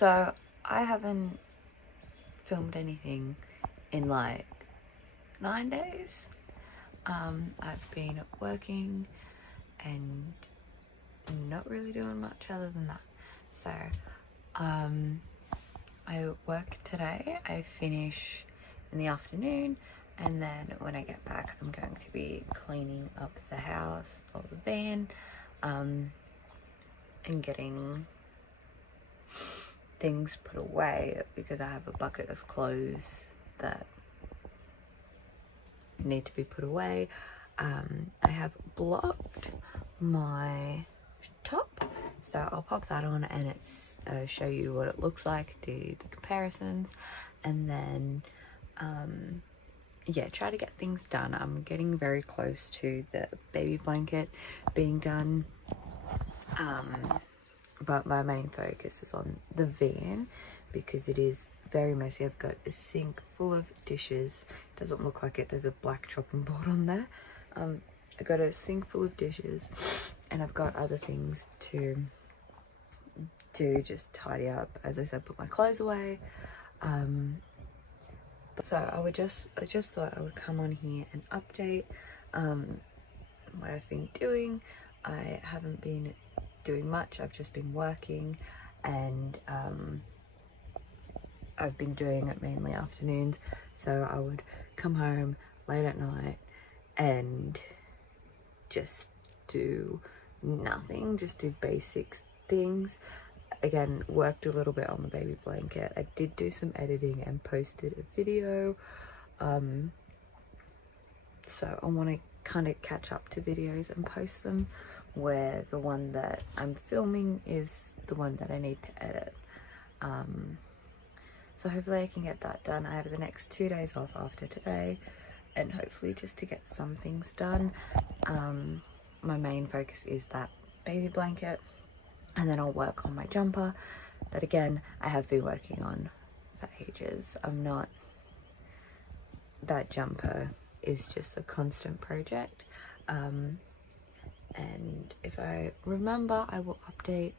So I haven't filmed anything in like 9 days. I've been working and not really doing much other than that. So I work today. I finish in the afternoon, and then when I get back I'm going to be cleaning up the house or the van, and getting things put away because I have a bucket of clothes that need to be put away. I have blocked my top, so I'll pop that on and it's show you what it looks like, do the comparisons, and then yeah, try to get things done. I'm getting very close to the baby blanket being done, but my main focus is on the van because it is very messy. I've got a sink full of dishes. It doesn't look like it, there's a black chopping board on there. I've got a sink full of dishes, and I've got other things to do, just tidy up, as I said, put my clothes away. So I just thought I would come on here and update what I've been doing. I haven't been doing much, I've just been working, and I've been doing it mainly afternoons. So I would come home late at night and just do nothing, just do basic things. Again, worked a little bit on the baby blanket. I did do some editing and posted a video, so I want to kind of catch up to videos and post them, where the one that I'm filming is the one that I need to edit. So hopefully I can get that done. I have the next 2 days off after today, and hopefully just to get some things done. My main focus is that baby blanket, and then I'll work on my jumper that, again, I have been working on for ages. That jumper is just a constant project, and if I remember, I will update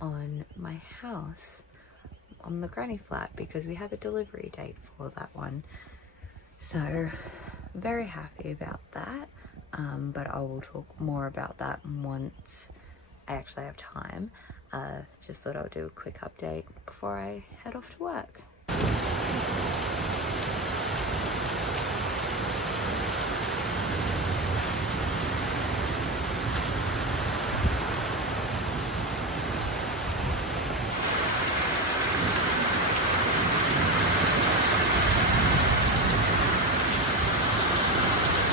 on my house on the granny flat because we have a delivery date for that one. So very happy about that, but I will talk more about that once I actually have time. Just thought I'll do a quick update before I head off to work.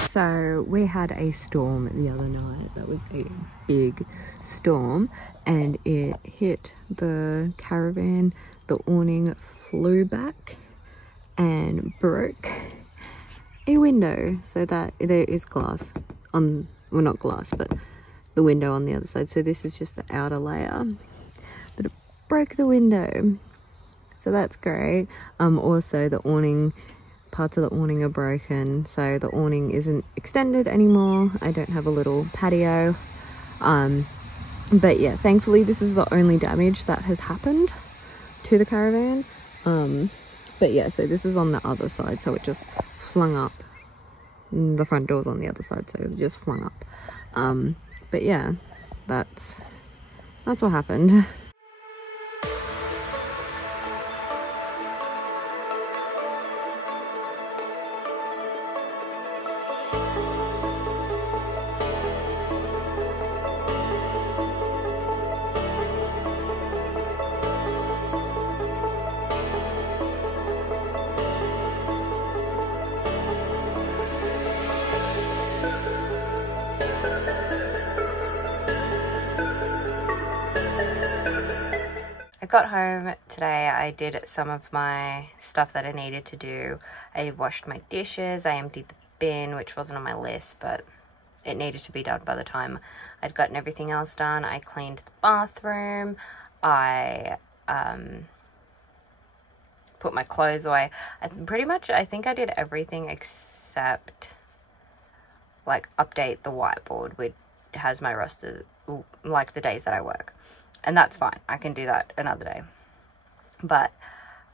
So we had a storm the other night. That was a big storm, and it hit the caravan. The awning flew back and broke a window, so that there is glass on, well, not glass, but the window on the other side. So this is just the outer layer, but it broke the window, so that's great. Also the awning, parts of the awning are broken, so the awning isn't extended anymore. I don't have a little patio, but yeah, thankfully this is the only damage that has happened to the caravan. But yeah, so this is on the other side, so it just flung up. The front door's on the other side, so it just flung up. But yeah, that's what happened. Got home today. I did some of my stuff that I needed to do. I washed my dishes, I emptied the bin, which wasn't on my list, but it needed to be done by the time I'd gotten everything else done. I cleaned the bathroom, I put my clothes away. I think I did everything except like update the whiteboard, which has my roster, like the days that I work. And that's fine, I can do that another day. but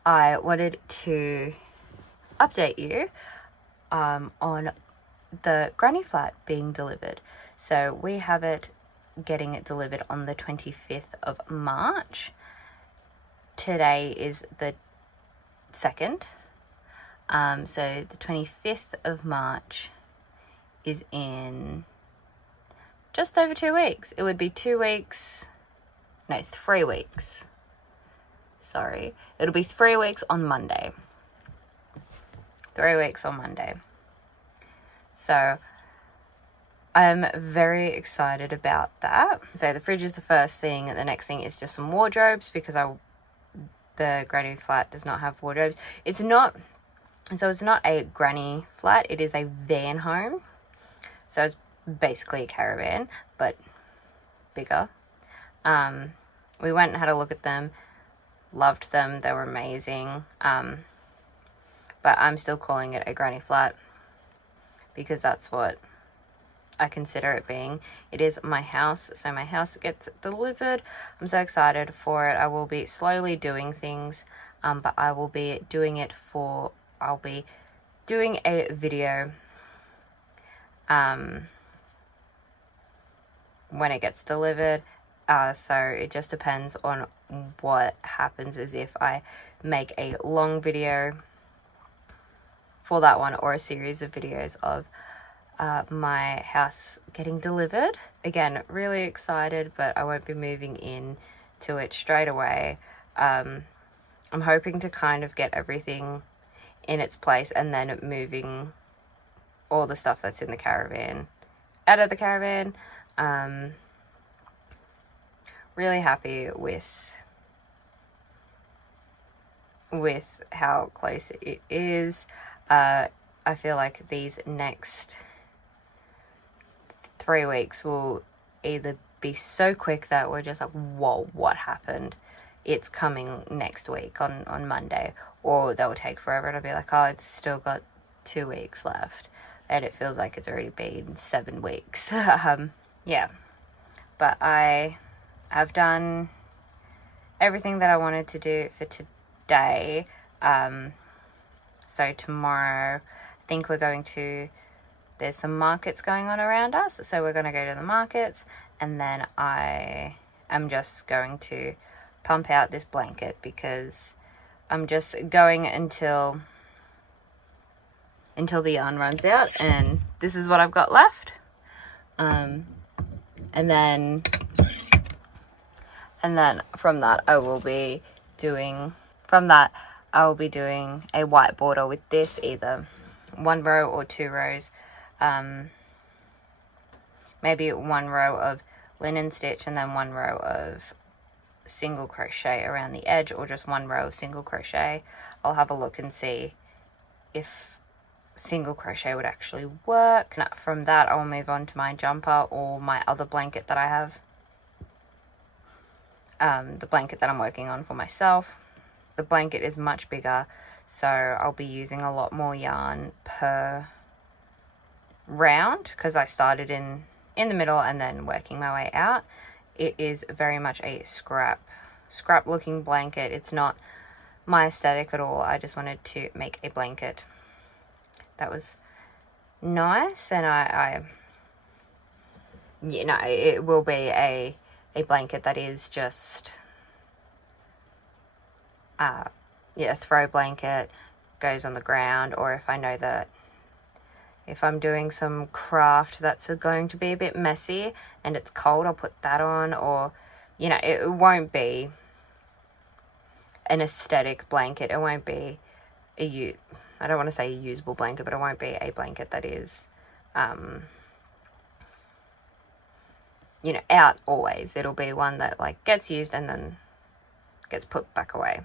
I wanted to update you on the granny flat being delivered. So we have it getting it delivered on the 25th of March. Today is the 2nd. So the 25th of March is in just over 2 weeks. It would be 2 weeks, no, 3 weeks. Sorry. It'll be 3 weeks on Monday. 3 weeks on Monday. So I'm very excited about that. So the fridge is the first thing, and the next thing is just some wardrobes, because the granny flat does not have wardrobes. It's not a granny flat, it is a van home. So it's basically a caravan, but bigger. We went and had a look at them, loved them, they were amazing. But I'm still calling it a granny flat because that's what I consider it being. It is my house, so my house gets delivered. I'm so excited for it. I will be slowly doing things, but I will be doing it for, I'll be doing a video when it gets delivered. So it just depends on what happens, as if I make a long video for that one, or a series of videos of my house getting delivered. Again, really excited, but I won't be moving in to it straight away. I'm hoping to kind of get everything in its place and then moving all the stuff that's in the caravan out of the caravan. Really happy with how close it is. I feel like these next 3 weeks will either be so quick that we're just like, whoa, what happened? It's coming next week on Monday, or that will take forever and I'll be like, oh, it's still got 2 weeks left, and it feels like it's already been 7 weeks. Yeah, but I have done everything that I wanted to do for today. So tomorrow, I think we're going to, there's some markets going on around us, so we're going to go to the markets, and then I am just going to pump out this blanket, because I'm just going until the yarn runs out, and this is what I've got left. And then from that I will be doing a white border with this, either 1 row or 2 rows. Maybe 1 row of linen stitch and then 1 row of single crochet around the edge, or just 1 row of single crochet. I'll have a look and see if single crochet would actually work. And from that I'll move on to my jumper, or my other blanket that I have, the blanket that I'm working on for myself. The blanket is much bigger, so I'll be using a lot more yarn per round, because I started in the middle and then working my way out. It is very much a scrap looking blanket. It's not my aesthetic at all. I just wanted to make a blanket that was nice, and you know, it will be a blanket that is just yeah, a throw blanket, goes on the ground, or if I know that if I'm doing some craft that's going to be a bit messy and it's cold, I'll put that on. Or, you know, it won't be an aesthetic blanket. It won't be I don't want to say a usable blanket, but it won't be a blanket that is you know, out always. It'll be one that like gets used and then gets put back away,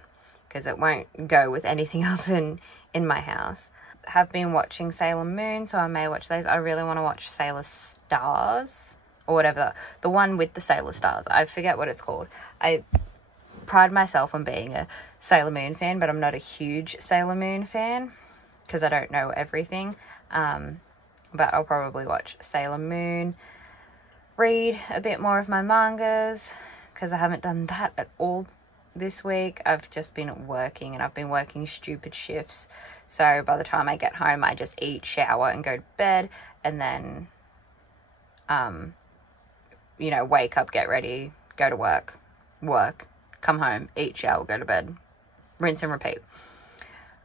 because it won't go with anything else in my house. Have been watching Sailor Moon, so I may watch those. I really want to watch Sailor Stars, or whatever, the one with the Sailor Stars. I forget what it's called. I pride myself on being a Sailor Moon fan, but I'm not a huge Sailor Moon fan because I don't know everything. But I'll probably watch Sailor Moon, read a bit more of my mangas, because I haven't done that at all this week. I've just been working, and I've been working stupid shifts. So by the time I get home, I just eat, shower, and go to bed, and then, you know, wake up, get ready, go to work, come home, eat, shower, go to bed, rinse and repeat.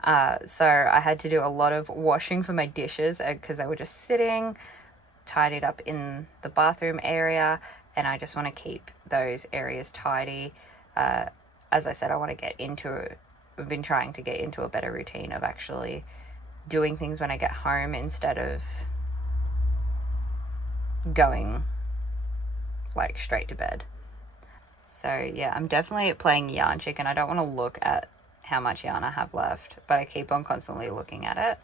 So I had to do a lot of washing for my dishes because they were just sitting, tidied up in the bathroom area, and I just want to keep those areas tidy. As I said, I want to get into, I've been trying to get into a better routine of actually doing things when I get home instead of going like straight to bed. So yeah, I'm definitely playing yarn chicken. I don't want to look at how much yarn I have left, but I keep on constantly looking at it.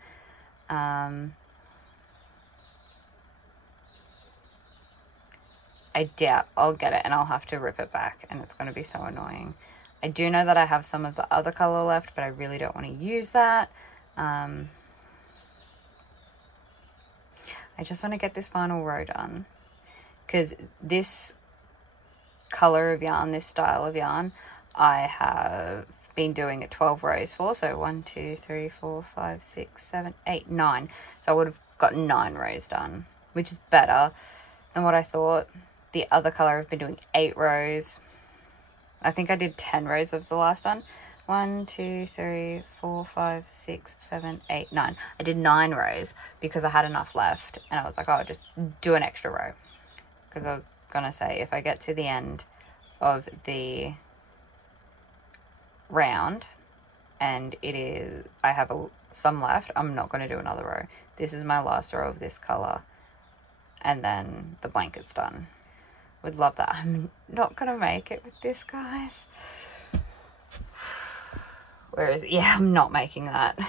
I doubt I'll get it, and I'll have to rip it back, and it's going to be so annoying. I do know that I have some of the other color left, but I really don't want to use that. I just want to get this final row done, because this color of yarn, this style of yarn, I have been doing it 12 rows for. So 1, 2, 3, 4, 5, 6, 7, 8, 9. So I would have gotten 9 rows done, which is better than what I thought. The other color I've been doing 8 rows. I think I did 10 rows of the last one. 1, 2, 3, 4, 5, 6, 7, 8, 9. I did 9 rows because I had enough left, and I was like, oh, I'll just do an extra row. Because I was gonna say, if I get to the end of the round and it is, I have some left, I'm not going to do another row. This is my last row of this color, and then the blanket's done. Would love that. I'm not going to make it with this, guys. Where is it? Yeah, I'm not making that.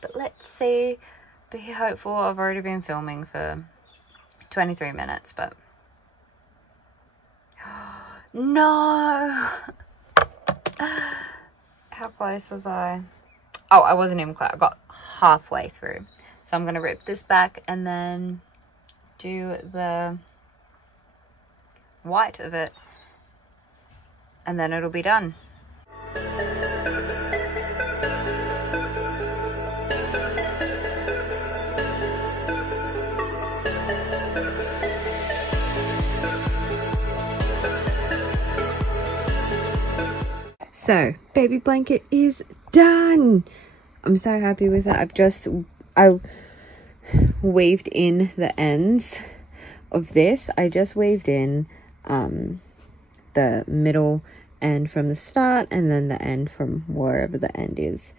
But let's see. Be hopeful. I've already been filming for 23 minutes, but no. How close was I? Oh, I wasn't even close. I got halfway through. So I'm going to rip this back and then do the white of it, and then it'll be done. So, baby blanket is done. I'm so happy with it. I weaved in the ends of this. I just weaved in the middle end from the start, and then the end from wherever the end is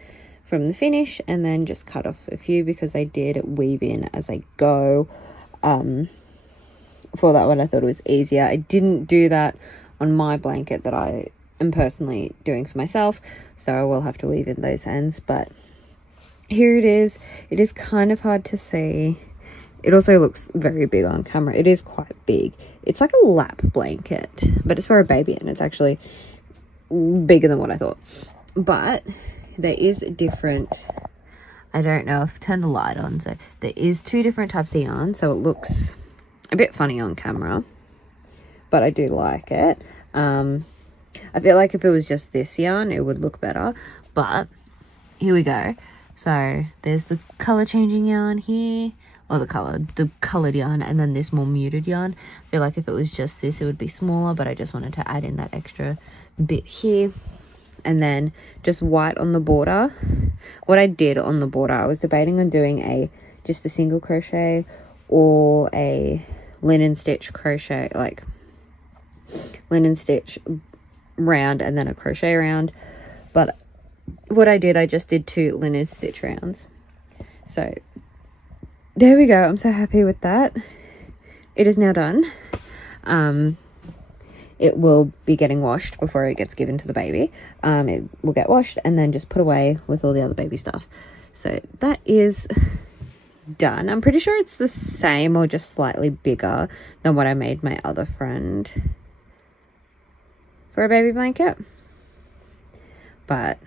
from the finish, and then just cut off a few because I did weave in as I go. For that one, I thought it was easier. I didn't do that on my blanket that I am personally doing for myself, so I will have to weave in those ends. But here it is. It is kind of hard to see. It also looks very big on camera. It is quite big. It's like a lap blanket, but it's for a baby, and it's actually bigger than what I thought. But there is different, I don't know if turn the light on, so there is 2 different types of yarn, so it looks a bit funny on camera, but I do like it. I feel like if it was just this yarn, it would look better, but here we go. So there's the color changing yarn here, or the colored yarn, and then this more muted yarn. I feel like if it was just this, it would be smaller, but I just wanted to add in that extra bit here. And then just white on the border. What I did on the border, I was debating on doing just a single crochet or a linen stitch crochet, like linen stitch round and then a crochet round. But what I did, I just did 2 linen stitch rounds. So there we go. I'm so happy with that. It is now done. It will be getting washed before it gets given to the baby. It will get washed and then just put away with all the other baby stuff. So that is done. I'm pretty sure it's the same or just slightly bigger than what I made my other friend for a baby blanket. But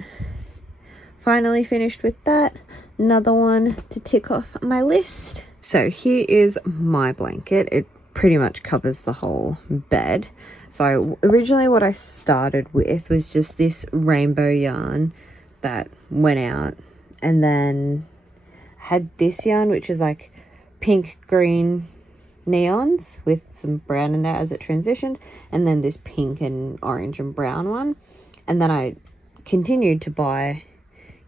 finally finished with that. Another one to tick off my list. So here is my blanket. It pretty much covers the whole bed. So originally what I started with was just this rainbow yarn that went out, and then had this yarn which is like pink green neons with some brown in there as it transitioned, and then this pink and orange and brown one. And then I continued to buy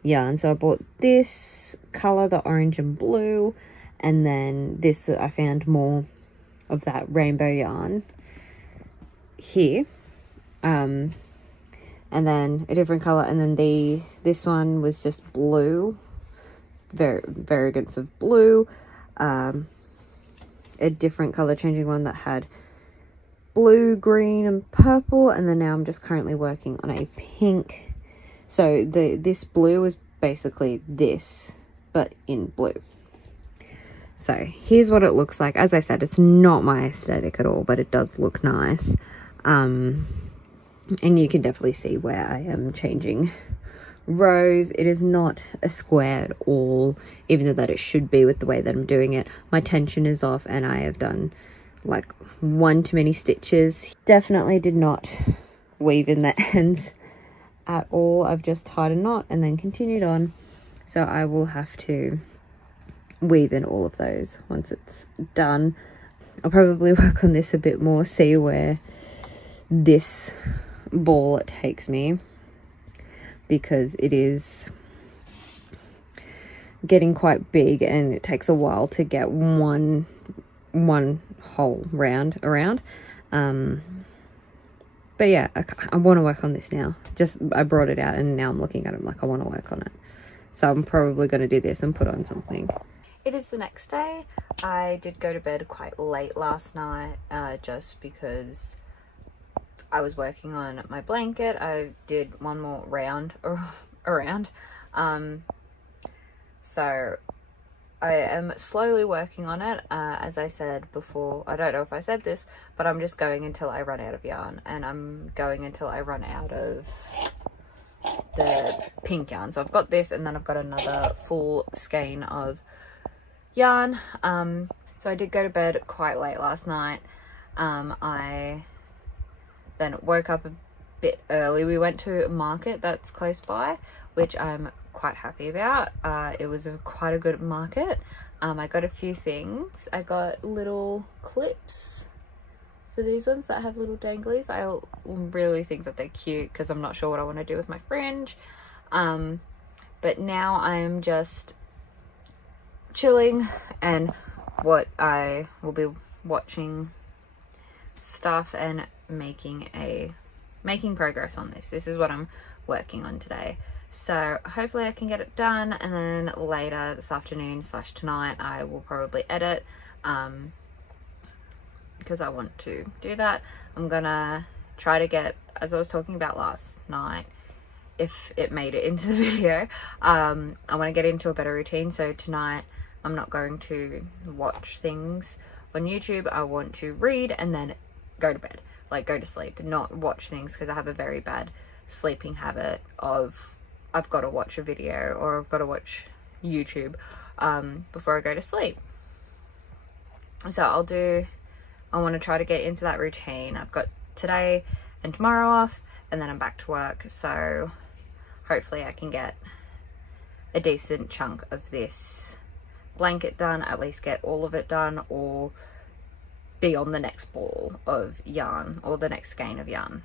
yarn, so I bought this color, the orange and blue, and then this, I found more of that rainbow yarn here, and then a different color, and then this one was just blue, variants of blue, a different color changing one that had blue, green and purple, and then now I'm just currently working on a pink. So this blue is basically this but in blue. So here's what it looks like. As I said, it's not my aesthetic at all, but it does look nice, and you can definitely see where I am changing rows. It is not a square at all, even though that it should be with the way that I'm doing it. My tension is off and I have done like one too many stitches. Definitely did not weave in the ends at all. I've just tied a knot and then continued on, so I will have to weave in all of those once it's done. I'll probably work on this a bit more, see where this ball takes me, because it is getting quite big and it takes a while to get one whole round around. But yeah, I want to work on this now. I brought it out and now I'm looking at it like I want to work on it. So I'm probably going to do this and put on something. It is the next day. I did go to bed quite late last night, just because I was working on my blanket. I did one more round around. So I am slowly working on it. As I said before, I don't know if I said this, but I'm just going until I run out of yarn, and I'm going until I run out of the pink yarn. So I've got this, and then I've got another full skein of yarn. So I did go to bed quite late last night. I then woke up a bit early. We went to a market that's close by, which I'm quite happy about. It was quite a good market. I got a few things. I got little clips for these ones that have little danglies. I really think that they're cute because I'm not sure what I want to do with my fringe. But now I'm just chilling, and what I will be watching stuff and making progress on this. This is what I'm working on today. So hopefully I can get it done, and then later this afternoon / tonight I will probably edit, because I want to do that. I'm gonna try to get, as I was talking about last night, if it made it into the video, I want to get into a better routine. So tonight I'm not going to watch things on YouTube. I want to read and then go to bed, like go to sleep, not watch things, because I have a very bad sleeping habit of I've got to watch a video or I've got to watch YouTube before I go to sleep. So I want to try to get into that routine. I've got today and tomorrow off, and then I'm back to work, so hopefully I can get a decent chunk of this blanket done, at least get all of it done, or be on the next ball of yarn or the next skein of yarn.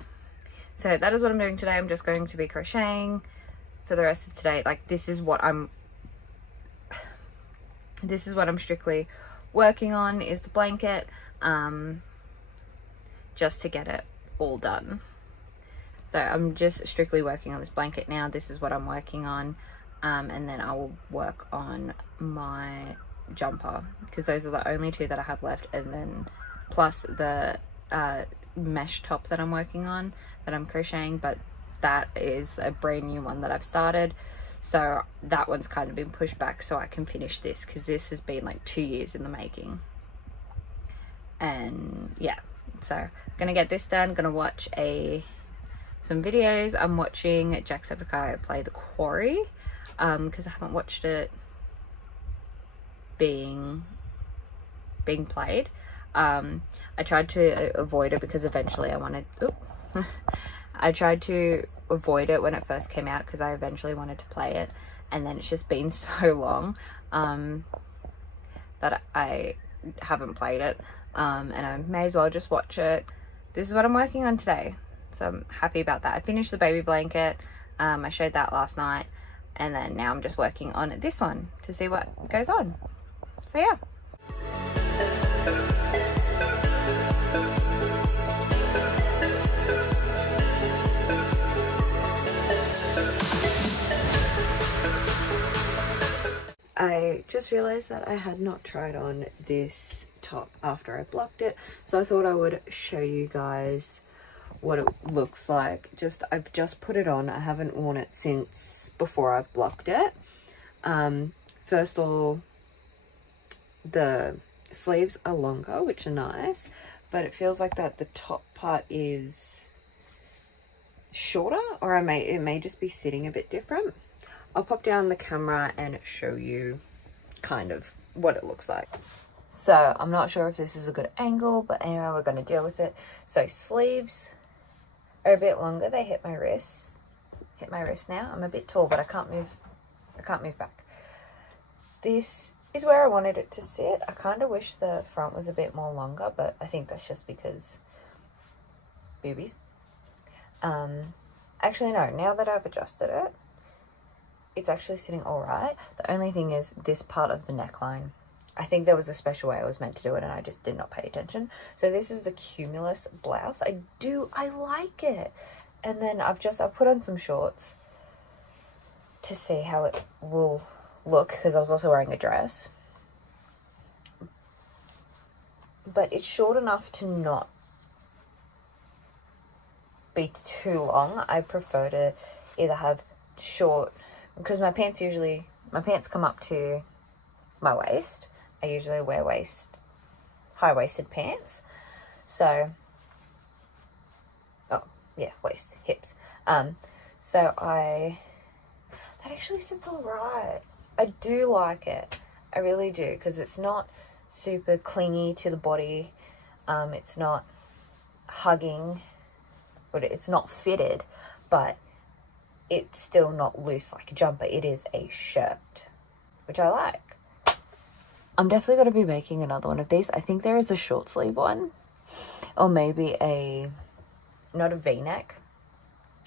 So that is what I'm doing today. I'm just going to be crocheting for the rest of today. Like, this is what I'm strictly working on, is the blanket, just to get it all done. So I'm just strictly working on this blanket now. This is what I'm working on, and then I will work on my jumper, because those are the only two that I have left, and then plus the mesh top that I'm working on, that I'm crocheting, but that is a brand new one that I've started, so that one's kind of been pushed back so I can finish this, because this has been like 2 years in the making. And yeah, so I'm gonna get this done. Gonna watch some videos. I'm watching Jacksepticeye play The Quarry, because I haven't watched it being played. I tried to avoid it because eventually I wanted, I tried to avoid it when it first came out because I eventually wanted to play it, and then it's just been so long that I haven't played it, and I may as well just watch it. This is what I'm working on today, so I'm happy about that. I finished the baby blanket. I showed that last night, and then now I'm just working on this one to see what goes on. So yeah. I just realized that I had not tried on this top after I blocked it, so I thought I would show you guys what it looks like. I've just put it on. I haven't worn it since before I've blocked it. First of all, the sleeves are longer, which are nice, but it feels like that the top part is shorter, or it may just be sitting a bit different. I'll pop down the camera and show you kind of what it looks like. So I'm not sure if this is a good angle, but anyway, we're going to deal with it. So sleeves are a bit longer. They hit my wrists. Hit my wrist now. I'm a bit tall, but I can't move back. This is where I wanted it to sit. I kind of wish the front was a bit more longer, but I think that's just because boobies. Actually no, now that I've adjusted it, it's actually sitting all right. The only thing is this part of the neckline. I think there was a special way I was meant to do it and I just did not pay attention. So this is the Cumulus blouse. I like it. And then I've put on some shorts to see how it will look, because I was also wearing a dress. But it's short enough to not be too long. I prefer to either have short, because my pants come up to my waist. I usually wear high-waisted pants. So, oh, yeah, waist, hips. So that actually sits all right. I do like it. I really do, because it's not super clingy to the body. It's not hugging, but it's not fitted, but it's still not loose like a jumper. It is a shirt, which I like. I'm definitely going to be making another one of these. I think there is a short sleeve one, or maybe not a V-neck,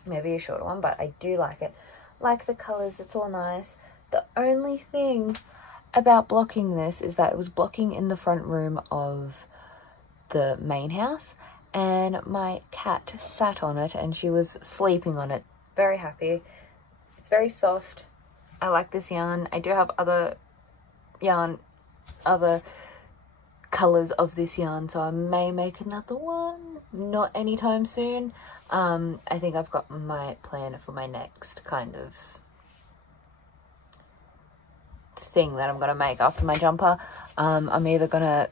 maybe a shorter one, but I do like it. Like the colours, it's all nice. The only thing about blocking this is that it was blocking in the front room of the main house, and my cat sat on it and she was sleeping on it. Very happy. It's very soft. I like this yarn. I do have other yarn, other colors of this yarn, so I may make another one. Not anytime soon. I think I've got my plan for my next kind of thing that I'm going to make after my jumper. I'm either going to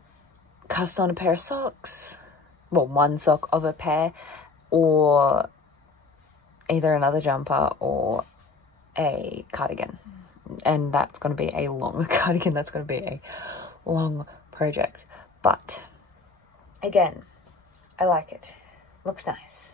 cast on a pair of socks, well, one sock of a pair, or either another jumper or a cardigan. And that's going to be a long cardigan. That's going to be a long project. But again, I like it. Looks nice.